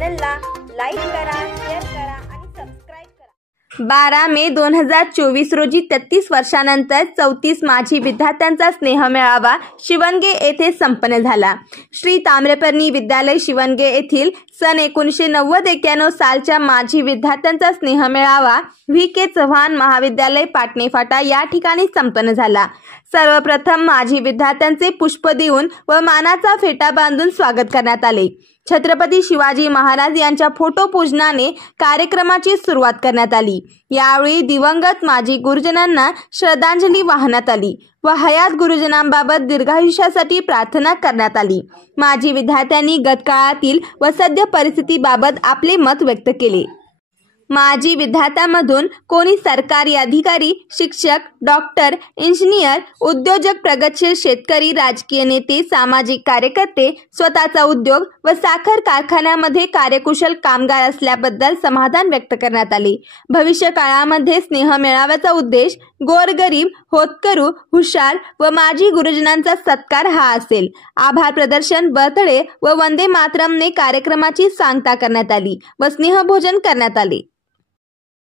चॅनलला लाईक करा, शेअर करा आणि सबस्क्राईब करा। 12 मे 2024 रोजी 33 वर्षांनंतर 34 माजी विद्यार्थ्यांचा स्नेहमेळावा शिवणगे येथे संपन्न झाला। श्री ताम्रपर्णी विद्यालय शिवणगे येथील सन 1990-91 सालच्या माजी विद्यार्थ्यांचा स्नेहमेळावा व्ही.के. चव्हाण महाविद्यालय पाटणे फाटा या ठिकाणी संपन्न झाला। सर्वप्रथम माजी विद्यार्थ्यांचे पुष्प देऊन व मानाचा फेटा बांधून स्वागत करण्यात आले। छत्रपती शिवाजी महाराज यांच्या फोटो पूजनाने कार्यक्रमाची सुरुवात करण्यात आली। यावेळी दिवंगत माजी गुरुजनांना श्रद्धांजली वाहण्यात आली व हयात गुरुजनांबाबत दीर्घायुष्यासाठी प्रार्थना करण्यात आली। माजी विद्यार्थ्यांनी गतकाळातील व सद्य परिस्थितीबाबत आपले मत व्यक्त केले। माजी विद्यार्थ्यांमधून कोणी सरकारी अधिकारी, शिक्षक, डॉक्टर, इंजिनियर, उद्योजक, प्रगतशील शेतकरी, राजकीय नेते, सामाजिक कार्यकर्ते, स्वतःचा उद्योग व साखर कारखान्यामध्ये कार्यकुशल कामगार असल्याबद्दल समाधान व्यक्त करण्यात आले। भविष्य काळामध्ये स्नेह मेळाव्याचा उद्देश गोरगरीब, होतकरू, हुशार व माजी गुरुजनांचा सत्कार हा असेल। आभार प्रदर्शन, बर्थडे व वंदे मातरमने कार्यक्रमाची सांगता करण्यात आली व स्नेहभोजन करण्यात आले।